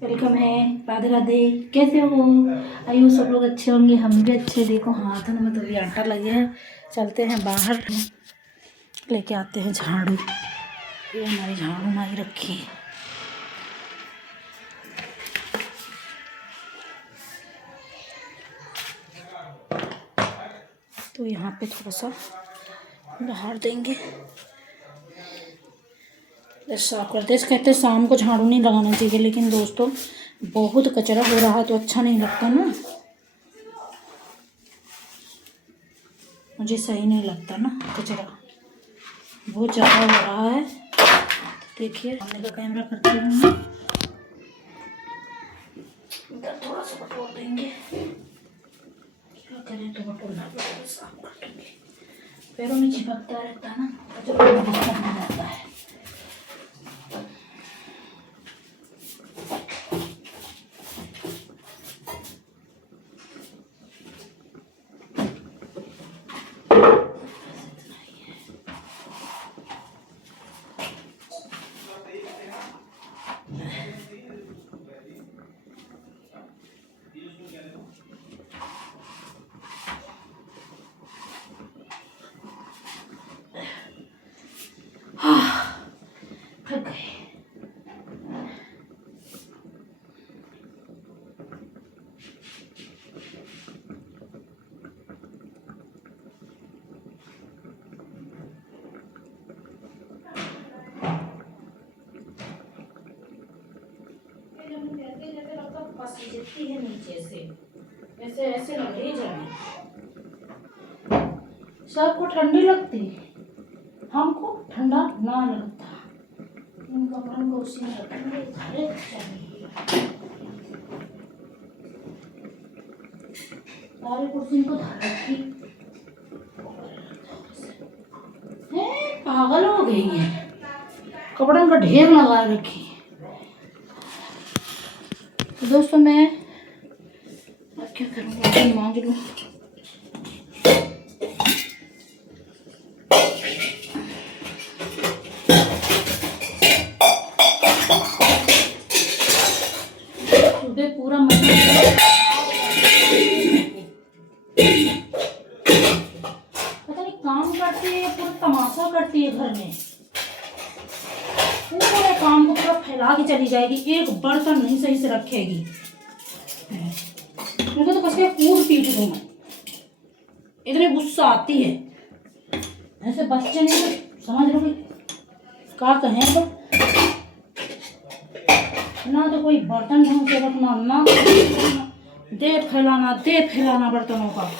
Welcome है। राधे राधे। कैसे हो? आइयो सब लोग अच्छे होंगे, हम भी अच्छे। देखो हाथों में तो भी आटा लगे है। चलते हैं बाहर, लेके आते हैं झाड़ू। ये हमारी झाड़ू माई रखी है। तो यहाँ पे थोड़ा सा बाहर देंगे, साफ करते। कहते शाम को झाड़ू नहीं लगाना चाहिए, लेकिन दोस्तों बहुत कचरा हो रहा है तो अच्छा नहीं लगता ना, मुझे सही नहीं लगता ना, कचरा बहुत ज़्यादा हो रहा है। देखिए सामने का कैमरा करती हूँ मैं, इधर थोड़ा सा बटोर देंगे। क्या करें तो बटोरना पड़ेगा, साफ कर देंगे। पैरों में चिपकता रहता है ना, कचरा में डिस्टर्ब नहीं रहता है। थक गए। लगती है नीचे से, ऐसे ऐसे लग रही जाए। सबको ठंडी लगती, हमको ठंडा ना लगता। इन कपड़ों को उसी में रखेंगे, घरे चाहिए। सारे कुर्सी को धर रखी है, पागल हो गई है, कपड़ों का ढेर लगा रखी। तो दोस्तों मैं अब क्या करूँगा, मांज लूँ। सुबह पूरा पता नहीं काम करती है, पूरा तमाशा करती है घर में। पूरे काम को पूरा फैला के चली जाएगी, एक बर्तन नहीं सही से रखेगी। मुझे तो कसके कूट पीट दूं मैं, इतनी गुस्सा आती है। ऐसे बच्चे नहीं तो समझ लो कि क्या कहें। तो ना तो कोई बर्तन ढंग से रखना, ना दे फैलाना बर्तनों का।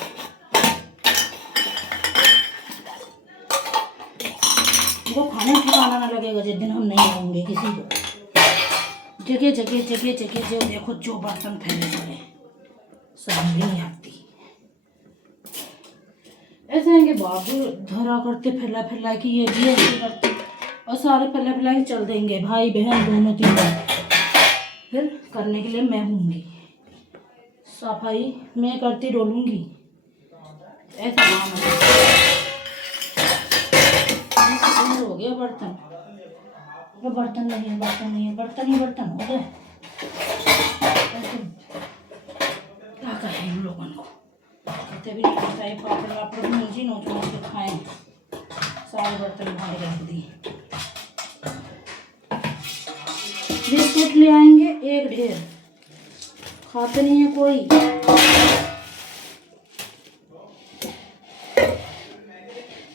वो खाने ठिकाना ना लगेगा जिस दिन हम नहीं होंगे किसी को। जगह जगह जगह जगह जो देखो जो बर्तन फैले पड़े, समझ नहीं आती। ऐसे है कि बाबू धरा करते फैला फैला कि ये भी ऐसे करते, और सारे फैला फैला के चल देंगे, भाई बहन दोनों तीनों। फिर करने के लिए मैं हूँगी, सफाई मैं करती डोलूँगी, ऐसा काम है। हो गया बर्तन, वो बर्तन नहीं है, बर्तन नहीं है, बर्तन ही बर्तन हो गए। क्या कहें इन लोगों को, कहते भी नहीं पता है। पापड़ वापड़ मुझे नोच नोच के खाएं, सारे बर्तन भाई रख दिए। बिस्कुट ले आएंगे एक ढेर, खाते नहीं है कोई।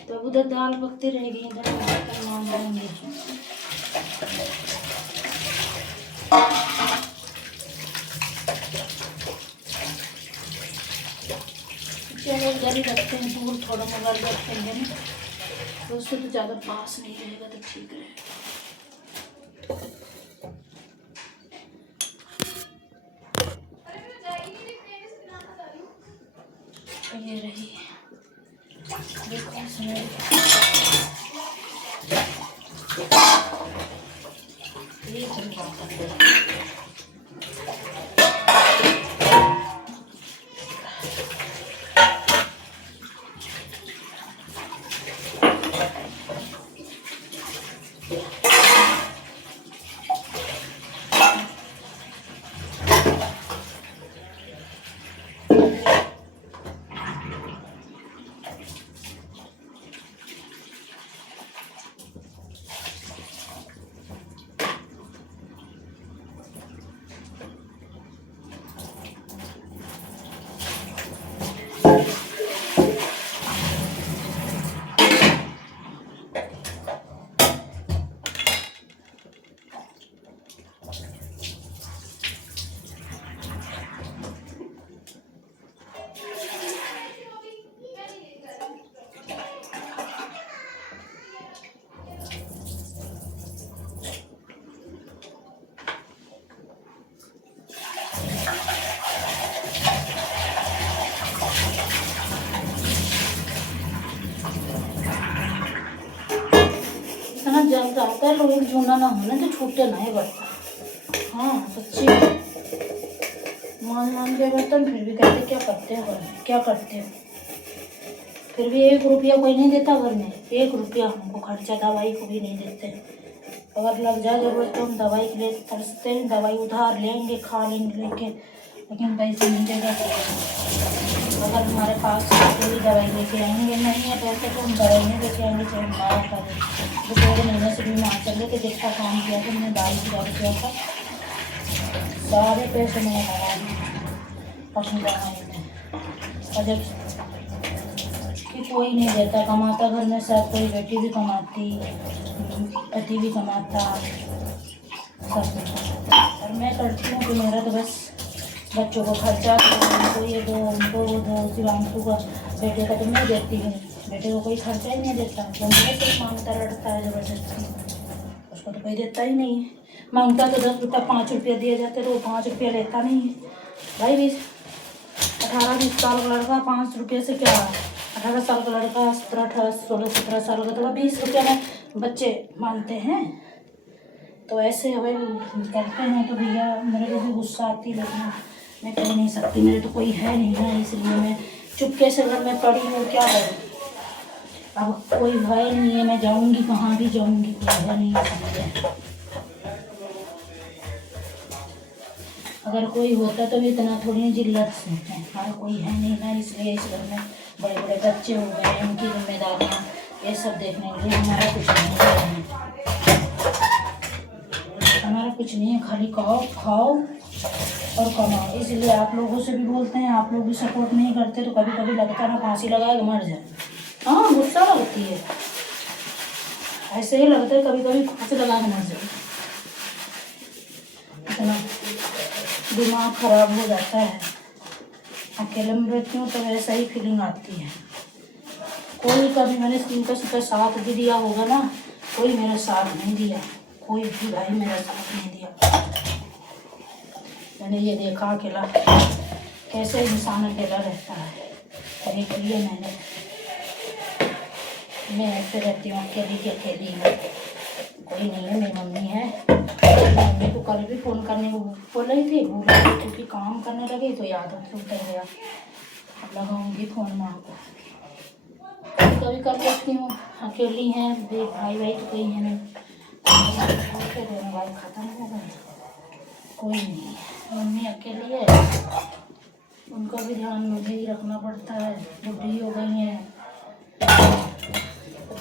तब उधर दाल पकती रहेगी, इधर बर्तन मांग लेंगे। चलो उधर ही रखते हैं, दूर थोड़ा मोबाइल रखेंगे ना, तो उससे तो ज़्यादा पास नहीं रहेगा तो ठीक रहेगा। ये रही देखो इसमें लोग जूना ना होना तो छूटे ना है बर्तन। हाँ सच्ची मान के बर्तन फिर भी कहते क्या करते हो घर में, क्या करते हो। फिर भी 1 रुपया कोई नहीं देता घर में, 1 रुपया हमको खर्चा दवाई को भी नहीं देते। अगर लग जाए जरूरत तो हम दवाई के लिए तरसते हैं, दवाई उधार लेंगे खा लेंगे लेके, लेकिन पैसे नहीं देगा। अगर हमारे पास कोई दवाई लेके आएंगे, नहीं है पैसे तो हम दवाई नहीं लेके आएंगे, चाहे हमारा करें। 2 महीने से बीमार चले के जितना काम किया था मैंने 22,000 किया था, सारे पैसे मैंने लगा दिए अपनी दवाई में। और जब कि कोई नहीं देता, कमाता घर में सब, कोई बेटी भी कमाती, पति भी कमाता, सब कुछ। और मैं करती हूँ कि मेरा तो बस बच्चों को खर्चा दो, उनको ये दो, उनको वो दो। शिवांशु का बेटे का तो मैं देती हूँ, बेटे को कोई खर्चा ही नहीं देता, वो मेरे से मांगता रटता है ज़बरदस्ती, उसको तो कोई देता ही नहीं है। मांगता तो 10 रुपया 5 रुपया दिए जाते तो वो 5 रुपया लेता नहीं है भाई। 18-20 साल का लड़का 5 रुपये से क्या, 18 साल का लड़का 16-17 साल का तो 20 रुपया में बच्चे मानते हैं। तो ऐसे हमें करते हैं तो भैया मेरे को भी गुस्सा आती, लेकिन मैं कह नहीं सकती, मेरे तो कोई है नहीं ना, इसलिए मैं चुपके से घर में पड़ी हूँ, क्या करूँ। अब कोई भय नहीं है, मैं जाऊँगी कहाँ भी जाऊँगी, कोई भय नहीं है। अगर कोई होता तो भी इतना थोड़ी जिल्लत से है, हमारा कोई है नहीं ना, इसलिए इस घर में बड़े बड़े बच्चे हो गए हैं, उनकी जिम्मेदारियाँ ये सब देखने के लिए हमारा कुछ नहीं है, हमारा कुछ नहीं है, खाली खाओ और कमाओ। इसलिए आप लोगों से भी बोलते हैं, आप लोग भी सपोर्ट नहीं करते तो कभी कभी लगता ना फांसी लगाए मर जाए। हाँ गुस्सा लगती है, ऐसे ही लगता है कभी कभी फांसी लगा के मर जाए, इतना दिमाग खराब हो जाता है। अकेले में रहती हूँ तो वैसा ही फीलिंग आती है। कोई कभी मैंने इनका साथ भी दिया होगा ना, कोई मेरा साथ नहीं दिया, कोई भी भाई मेरा साथ नहीं दिया। मैंने ये देखा अकेला कैसे इंसान अकेला रहता है, देख लिया मैंने। मैं ऐसे रहती हूँ अकेली की अकेली में, कोई नहीं है। मेरी मम्मी है, मम्मी को कल भी फ़ोन करने को बोल रही थी, भूल गई क्योंकि काम करने लगी तो याद से उतर गया। अब लगाऊंगी फ़ोन माँ को, कभी कर लेती हूँ। अकेली हैं, भाई तो कोई है नहीं, दोनों भाई ख़त्म हो गए, कोई नहीं। मम्मी अकेली है, उनका भी ध्यान मुझे ही रखना पड़ता है, बुढ़ी हो गई हैं,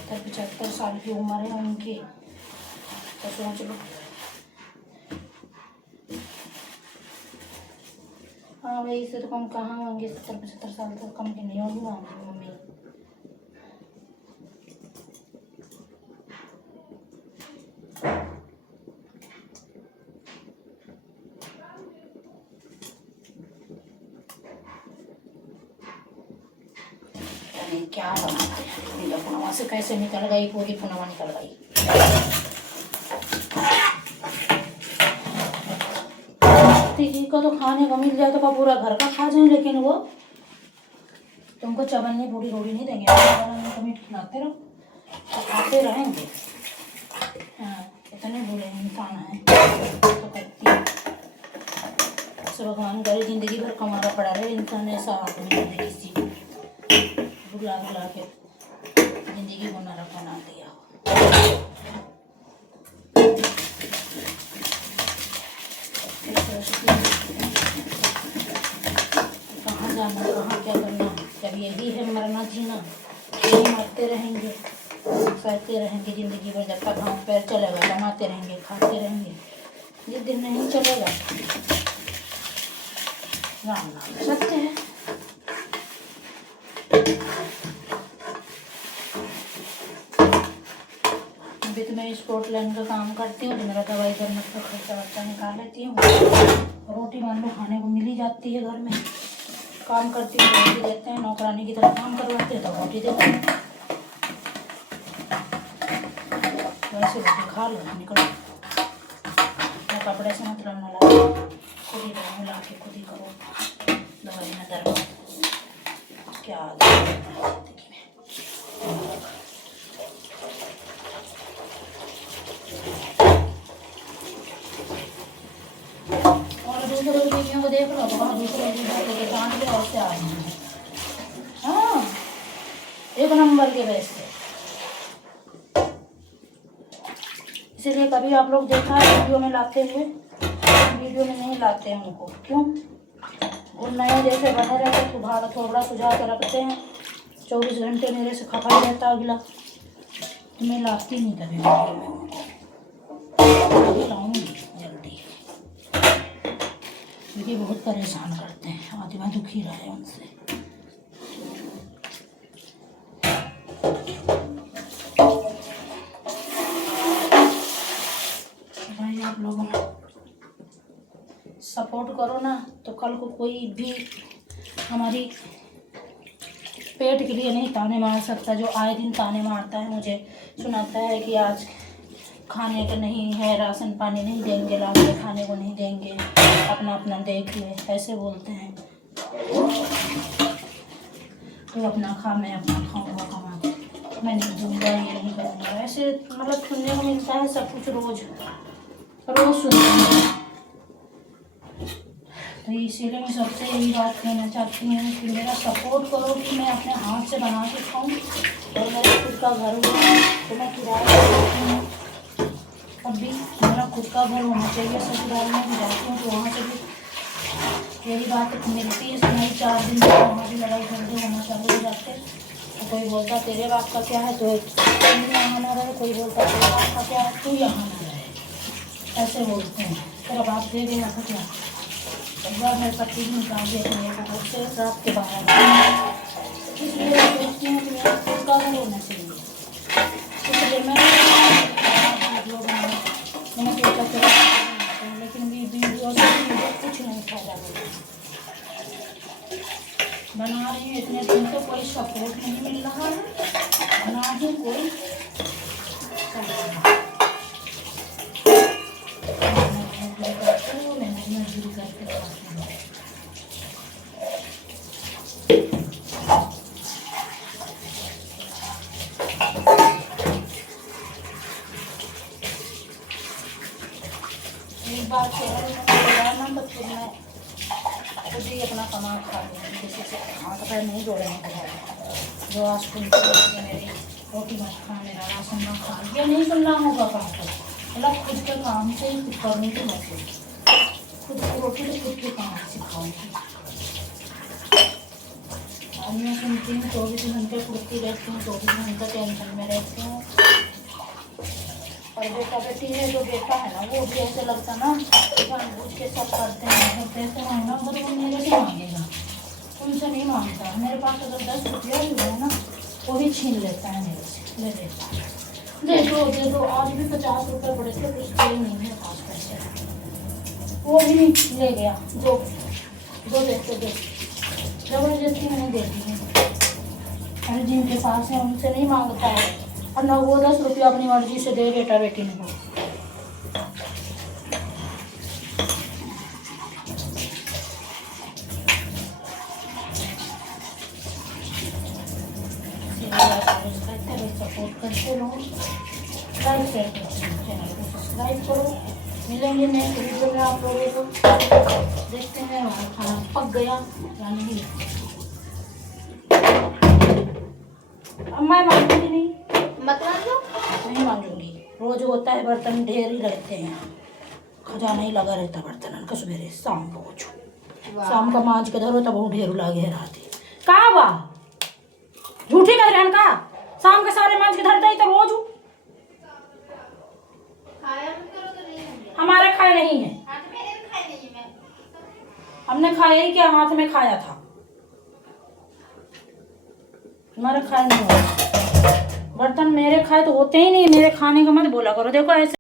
75 साल की उम्र है उनकी, तो सोच लो। हाँ भाई इससे तो कम कहाँ होंगे, 70-75 साल तक कम के नहीं होंगी मम्मी। क्या बनाते हैं, पुनवा से कैसे निकल गई, पूरी पुनवा निकल गई। किसी को तो खाने को मिल जाए तो पूरा घर का खा जाए, लेकिन वो तुमको चबन्नी पूरी रोटी नहीं देंगे, तो मीट खिलाते रहो तो खाते रहेंगे। हाँ इतने बुरे इंसान हैं तो करती है। सब भगवान करे जिंदगी भर कमाना पड़ा रहे इंसान, ऐसा आदमी नहीं दे किसी को बुला के जिंदगी को नरक बना दिया। कहाँ जाना, कहाँ क्या करना, जब यही है मरना जीना, यही मरते रहेंगे, सहते रहेंगे जिंदगी भर, जब तक हाथ पैर चलेगा कमाते रहेंगे खाते रहेंगे। जिस दिन नहीं चलेगा, राम नाम सत्य है। अभी तो मैं स्कॉटलैंड का काम करती हूँ तो मेरा दवाई करने का खर्चा वर्चा निकाल लेती हूँ। रोटी मान लो खाने को मिल ही जाती है, घर में काम करती हूँ रोटी देते हैं, नौकरानी की तरह काम करवाते हैं तो रोटी देते हैं। वैसे रोटी खा लो निकलो, कपड़े से मतलब न लगा, खुद ही बनो, ला के खुद ही करो, दवाई न दर्द, क्या जिंदगी में। दूसरों की वीडियो को देख लो तो वहाँ दूसरों की वीडियो के कांड के और से आ रहे हैं। हाँ, एक नंबर के वैसे। इसीलिए कभी आप लोग देखा है वीडियो में लाते हुए, वीडियो में नहीं लाते हैं उनको। क्यों? वो नए जैसे बने रहते तो थोड़ा सुझा कर रखते हैं, 24 घंटे मेरे से खपा ही रहता अगला। मैं लाती नहीं कभी वीडियो में उनको, लाऊंगी जल्दी, क्योंकि बहुत परेशान करते हैं, आत्मा दुखी रहे उनसे। भाई आप लोग सपोर्ट करो ना, तो कल को कोई भी हमारी पेट के लिए नहीं ताने मार सकता। जो आए दिन ताने मारता है, मुझे सुनाता है कि आज खाने का नहीं है, राशन पानी नहीं देंगे, ला के खाने को नहीं देंगे, अपना अपना देख ले, ऐसे बोलते हैं। तो अपना खा, मैं अपना खाऊंगा कमा के, मैं नहीं दूंगा, ये नहीं करूँगा, ऐसे मतलब सुनने को मिलता है सब कुछ, रोज़ रोज़ सुनते हैं। तो इसीलिए मैं सबसे यही बात कहना चाहती हूँ कि मेरा सपोर्ट करो कि मैं अपने हाथ से बना के खाऊँ, और मेरा खुद का घर हुआ तो मैं किराया देती हूँ। अब भी मेरा खुद का घर होना चाहिए। ससुराल में भी जाती हूँ तो वहाँ से भी यही बात मिलती है, सुनाई 4 दिन में वहाँ भी लड़ाई झगड़े होना चालू हो जाते। तो कोई बोलता तेरे बाप का क्या है तो तुम यहाँ ना रहे, कोई बोलता तेरे बाप का क्या है तू यहाँ ना रहे, ऐसे बोलते हैं। तेरा बाप दे गया था क्या? एक बार मेरे पति भी निकाल दिया था मेरे को से रात के 12 बजे। इसलिए मैं सोचती हूँ कि मेरा खुद का घर होना चाहिए। इसलिए मैंने सोचा तेरा, लेकिन वीडियो से कुछ नहीं फायदा बना रही है। इतने दिन से कोई सपोर्ट नहीं मिल रहा है, ना ही कोई मजदूरी करके खाती हूँ। एक बार ना तो फिर मैं खुद ही अपना कमा खा लूँगी, किसी से हाथ पैर नहीं जोड़ने के बाद। जो आज सुन के मेरी रोटी मत खा, मेरा राशन मत खा, ये नहीं सुनना होगा काम को। मतलब खुद के काम से ही खुद करने की मत, खुद की रोटी तो खुद के काम सिखाऊंगी। और मैं सुनती हूँ 24 घंटे कुर्ती रहती हूँ, 24 घंटे टेंशन में रहती हूँ। और बेटा बेटी है, जो बेटा है ना वो भी ऐसे लगता ना जानबूझ के सब करते हैं। पैसे मांगना तो वो मेरे से मांगेगा, उनसे नहीं मांगता। मेरे पास अगर 10 रुपया भी है ना वो भी छीन लेता है मेरे से, ले लेता है। दे दो। आज भी 50 रुपये पड़े थे, कुछ कोई नहीं मेरे पास पैसे, वो भी ले गया। दो देते दे, जबरदस्ती नहीं देती है। अरे जिनके पास है उनसे नहीं मांगता है, और ना वो 10 रुपया अपनी मर्जी से दे बेटा बेटी ने को। सपोर्ट करते रहो, लाइक शेयर करो, चैनल को सब्सक्राइब करो। मिलेंगे नेक्स्ट वीडियो में आप लोगों को। देखते हैं हमारा खाना पक गया या नहीं। अब मैं मांगूंगी नहीं, मत मान लो, नहीं मांगूंगी। रोज होता है बर्तन ढेर ही रहते हैं, खजाना ही लगा रहता बर्तन का। सवेरे शाम को शाम का मांझ के धरो तब ढेर लागे रात का बा झूठी कह रहे का। शाम के सारे मांझ के धरते ही तो रोज हमारे खाए नहीं है। हमने खाया ही क्या, हाथ में खाया था, हमारे खाए नहीं हुआ। बर्तन मेरे खाए तो होते ही नहीं, मेरे खाने का मत बोला करो। देखो ऐसे